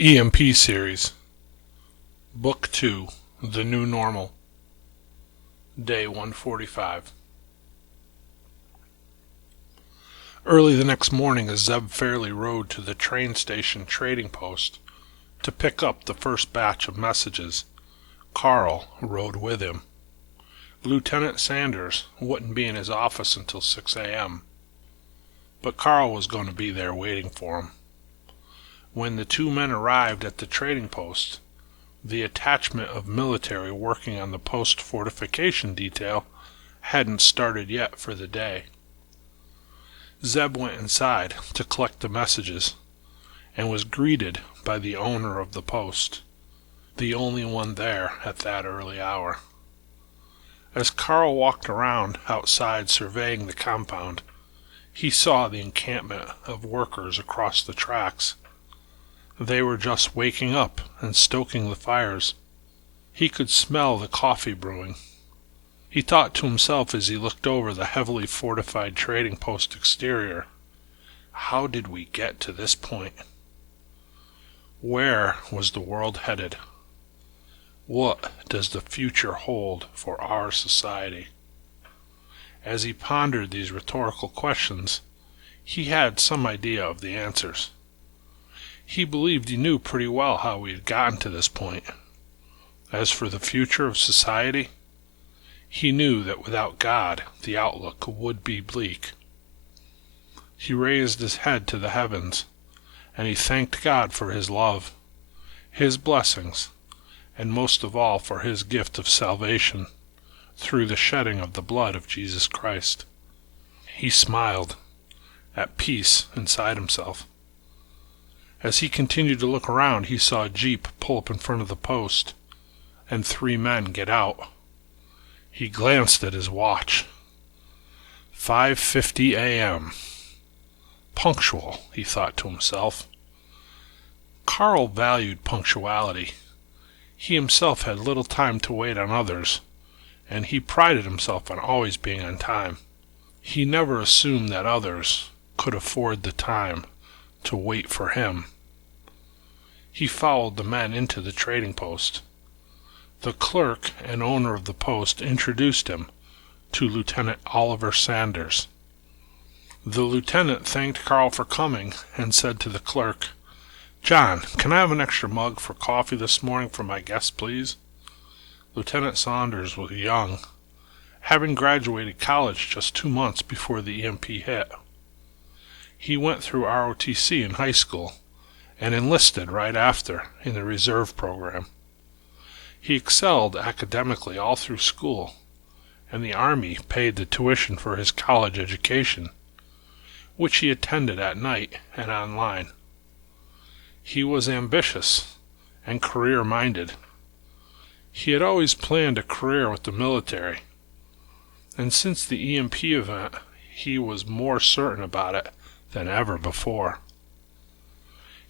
EMP Series Book 2, The New Normal, Day 145. Early the next morning, as Zeb Fairley rode to the train station trading post to pick up the first batch of messages, Carl rode with him. Lieutenant Sanders wouldn't be in his office until 6 a.m., but Carl was going to be there waiting for him. When the two men arrived at the trading post, the attachment of military working on the post fortification detail hadn't started yet for the day. Zeb went inside to collect the messages and was greeted by the owner of the post, the only one there at that early hour. As Carl walked around outside surveying the compound, he saw the encampment of workers across the tracks. They were just waking up and stoking the fires. He could smell the coffee brewing. He thought to himself as he looked over the heavily fortified trading post exterior, how did we get to this point? Where was the world headed? What does the future hold for our society? As he pondered these rhetorical questions, he had some idea of the answers. He believed he knew pretty well how we had gotten to this point. As for the future of society, he knew that without God, the outlook would be bleak. He raised his head to the heavens, and he thanked God for his love, his blessings, and most of all for his gift of salvation through the shedding of the blood of Jesus Christ. He smiled, at peace inside himself. As he continued to look around, he saw a jeep pull up in front of the post, and 3 men get out. He glanced at his watch. 5:50 a.m. Punctual, he thought to himself. Carl valued punctuality. He himself had little time to wait on others, and he prided himself on always being on time. He never assumed that others could afford the time to wait for him. He followed the men into the trading post. The clerk and owner of the post introduced him to Lieutenant Oliver Sanders. The lieutenant thanked Carl for coming and said to the clerk, "John, can I have an extra mug for coffee this morning for my guests, please?" Lieutenant Sanders was young, having graduated college just 2 months before the EMP hit. He went through ROTC in high school and enlisted right after in the reserve program. He excelled academically all through school, and the Army paid the tuition for his college education, which he attended at night and online. He was ambitious and career-minded. He had always planned a career with the military, and since the EMP event, he was more certain about it than ever before.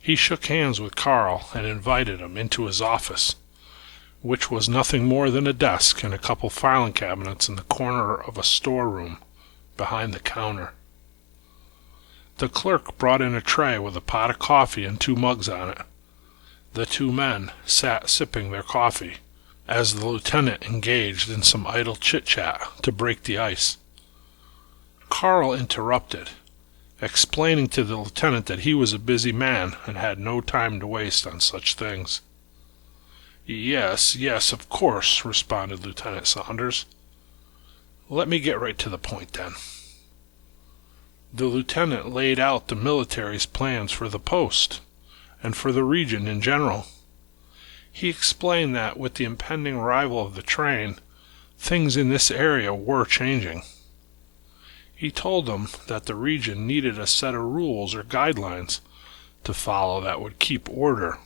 He shook hands with Carl and invited him into his office, which was nothing more than a desk and a couple filing cabinets in the corner of a storeroom behind the counter. The clerk brought in a tray with a pot of coffee and 2 mugs on it. The 2 men sat sipping their coffee as the lieutenant engaged in some idle chit-chat to break the ice. Carl interrupted, explaining to the lieutenant that he was a busy man and had no time to waste on such things. Yes, of course," responded Lieutenant Sanders. "Let me get right to the point, then." The lieutenant laid out the military's plans for the post and for the region in general. He explained that with the impending arrival of the train, things in this area were changing. He told them that the region needed a set of rules or guidelines to follow that would keep order.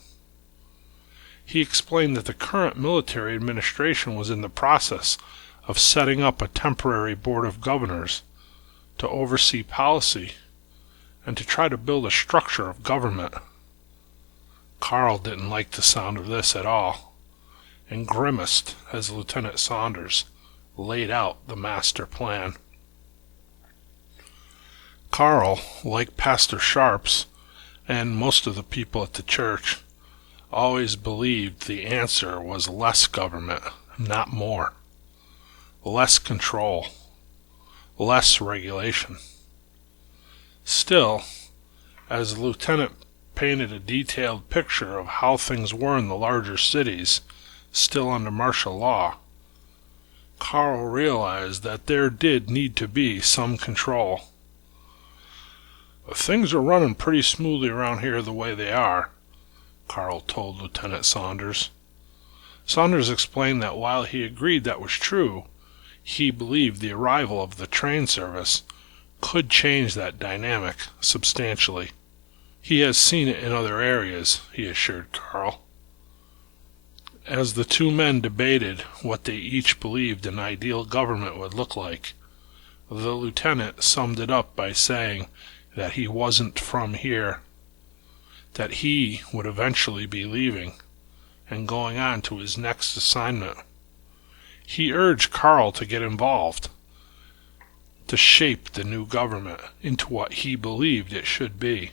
He explained that the current military administration was in the process of setting up a temporary board of governors to oversee policy and to try to build a structure of government. Carl didn't like the sound of this at all, and grimaced as Lieutenant Sanders laid out the master plan. Carl, like Pastor Sharps and most of the people at the church, always believed the answer was less government, not more. Less control, less regulation. Still, as the lieutenant painted a detailed picture of how things were in the larger cities, still under martial law, Carl realized that there did need to be some control. "Things are running pretty smoothly around here the way they are," Carl told Lieutenant Saunders. Saunders explained that while he agreed that was true, he believed the arrival of the train service could change that dynamic substantially. "He has seen it in other areas," he assured Carl. As the two men debated what they each believed an ideal government would look like, the lieutenant summed it up by saying that he wasn't from here, that he would eventually be leaving and going on to his next assignment. He urged Carl to get involved, to shape the new government into what he believed it should be.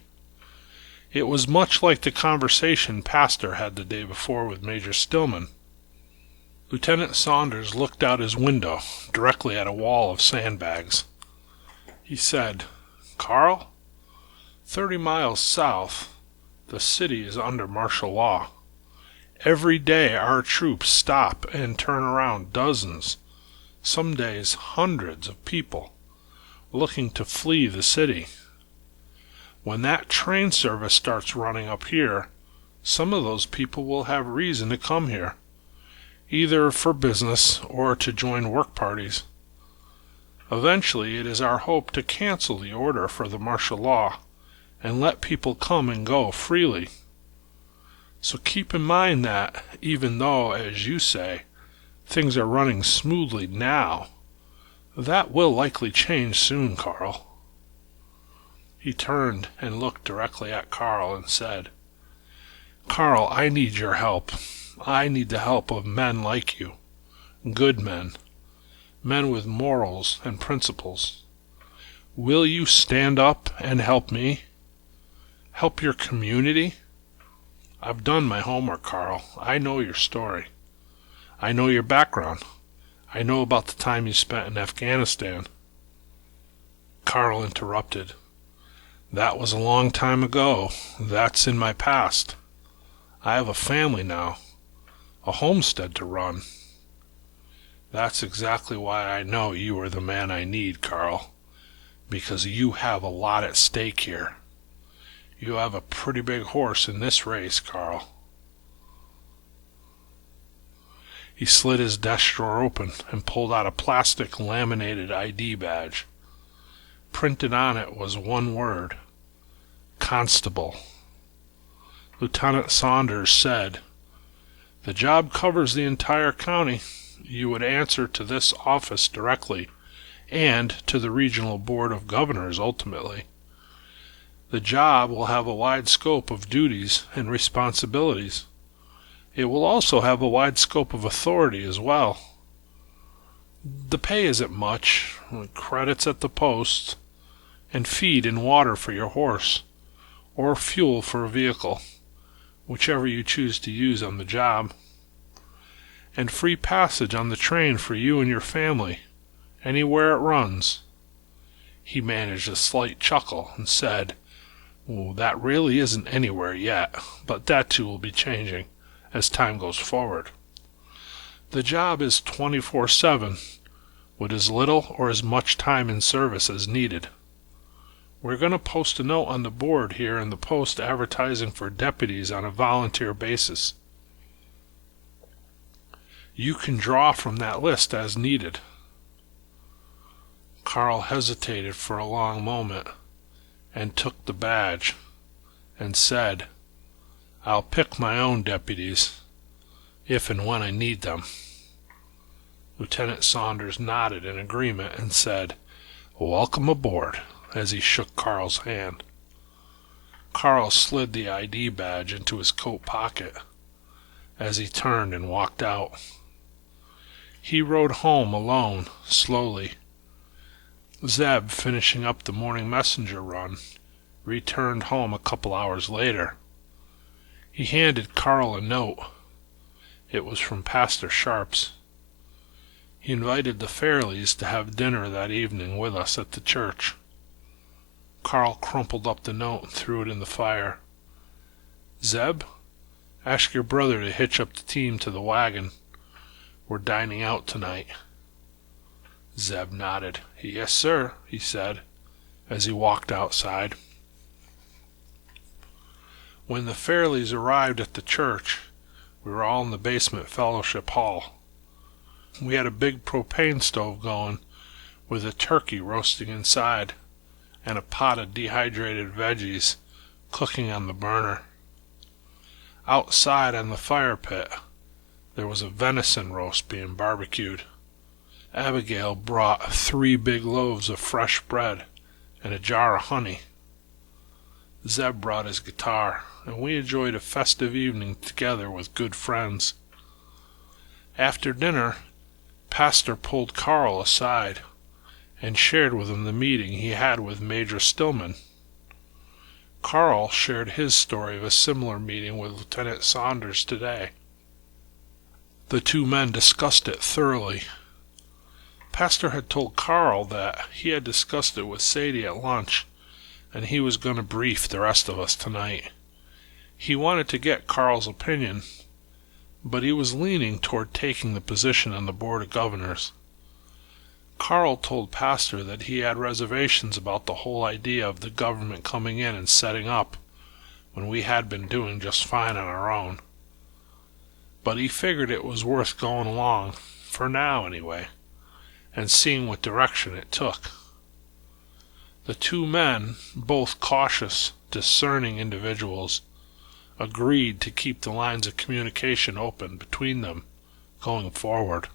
It was much like the conversation Pastor had the day before with Major Stillman. Lieutenant Saunders looked out his window directly at a wall of sandbags. He said, "Carl, 30 miles south, the city is under martial law. Every day our troops stop and turn around dozens, some days hundreds of people, looking to flee the city. When that train service starts running up here, some of those people will have reason to come here, either for business or to join work parties. Eventually, it is our hope to cancel the order for the martial law and let people come and go freely. So keep in mind that, even though, as you say, things are running smoothly now, that will likely change soon, Carl." He turned and looked directly at Carl and said, "Carl, I need your help. I need the help of men like you, good men, men with morals and principles. Will you stand up and help me? Help your community? I've done my homework, Carl. I know your story. I know your background. I know about the time you spent in Afghanistan." Carl interrupted. "That was a long time ago. That's in my past. I have a family now, a homestead to run." "That's exactly why I know you are the man I need, Carl, because you have a lot at stake here. You have a pretty big horse in this race, Carl." He slid his desk drawer open and pulled out a plastic laminated ID badge. Printed on it was one word: Constable. Lieutenant Saunders said, "The job covers the entire county. You would answer to this office directly, and to the Regional Board of Governors ultimately. The job will have a wide scope of duties and responsibilities. It will also have a wide scope of authority as well. The pay isn't much, credits at the post, and feed and water for your horse, or fuel for a vehicle, whichever you choose to use on the job, and free passage on the train for you and your family, anywhere it runs." He managed a slight chuckle and said, "That really isn't anywhere yet, but that too will be changing as time goes forward. The job is 24/7, with as little or as much time in service as needed. We're going to post a note on the board here in the post advertising for deputies on a volunteer basis. You can draw from that list as needed." Carl hesitated for a long moment and took the badge and said, "I'll pick my own deputies, if and when I need them." Lieutenant Saunders nodded in agreement and said, "Welcome aboard," as he shook Carl's hand. Carl slid the ID badge into his coat pocket as he turned and walked out. He rode home alone, slowly. Zeb, finishing up the morning messenger run, returned home a couple hours later. He handed Carl a note. It was from Pastor Sharps. He invited the Fairleys to have dinner that evening with us at the church. Carl crumpled up the note and threw it in the fire. "Zeb, ask your brother to hitch up the team to the wagon. We're dining out tonight." Zeb nodded. "Yes, sir," he said, as he walked outside. When the Fairleys arrived at the church, we were all in the basement fellowship hall. We had a big propane stove going with a turkey roasting inside and a pot of dehydrated veggies cooking on the burner. Outside on the fire pit, there was a venison roast being barbecued. Abigail brought 3 big loaves of fresh bread and a jar of honey. Zeb brought his guitar, and we enjoyed a festive evening together with good friends. After dinner, Pastor pulled Carl aside and shared with him the meeting he had with Major Stillman. Carl shared his story of a similar meeting with Lieutenant Saunders today. The two men discussed it thoroughly. Pastor had told Carl that he had discussed it with Sadie at lunch, and he was going to brief the rest of us tonight. He wanted to get Carl's opinion, but he was leaning toward taking the position on the Board of Governors. Carl told Pastor that he had reservations about the whole idea of the government coming in and setting up when we had been doing just fine on our own. But he figured it was worth going along, for now anyway, and seeing what direction it took. The two men, both cautious, discerning individuals, agreed to keep the lines of communication open between them going forward.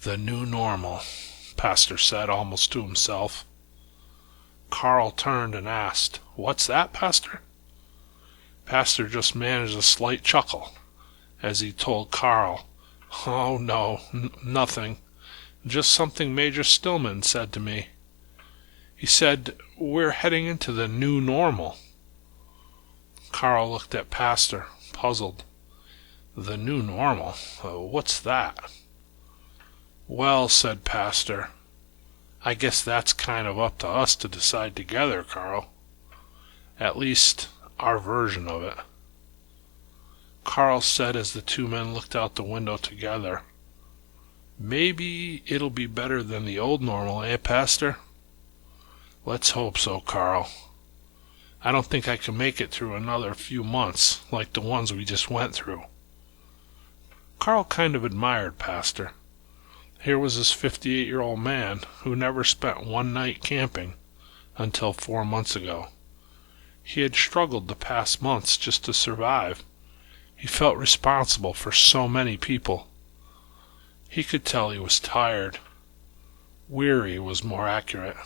"The new normal," Pastor said almost to himself. Carl turned and asked, "What's that, Pastor?" Pastor just managed a slight chuckle as he told Carl, "Oh, no, nothing. Just something Major Stillman said to me. He said, we're heading into the new normal." Carl looked at Pastor, puzzled. "The new normal? What's that?" "Well," said Pastor, "I guess that's kind of up to us to decide together, Carl. At least, our version of it." Carl said as the two men looked out the window together, "Maybe it'll be better than the old normal, eh, Pastor?" "Let's hope so, Carl. I don't think I can make it through another few months like the ones we just went through." Carl kind of admired Pastor. Here was this 58-year-old man who never spent one night camping until 4 months ago. He had struggled the past months just to survive. He felt responsible for so many people. He could tell he was tired. Weary was more accurate.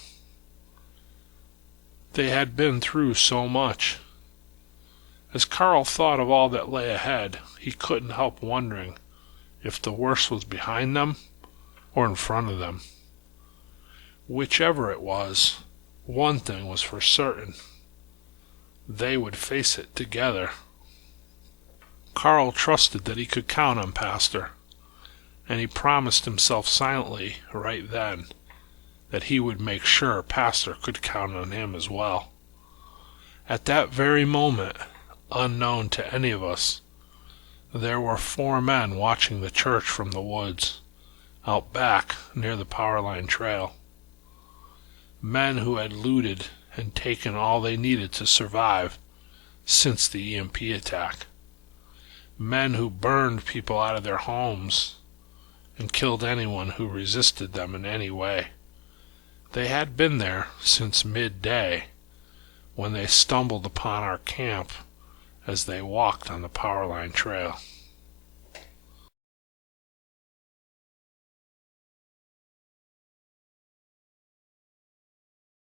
They had been through so much. As Carl thought of all that lay ahead, he couldn't help wondering if the worst was behind them or in front of them. Whichever it was, one thing was for certain. They would face it together. Carl trusted that he could count on Pastor, and he promised himself silently right then that he would make sure Pastor could count on him as well. At that very moment, unknown to any of us, there were 4 men watching the church from the woods, out back near the power line trail. Men who had looted and taken all they needed to survive since the EMP attack. Men who burned people out of their homes and killed anyone who resisted them in any way. They had been there since midday when they stumbled upon our camp as they walked on the power line trail.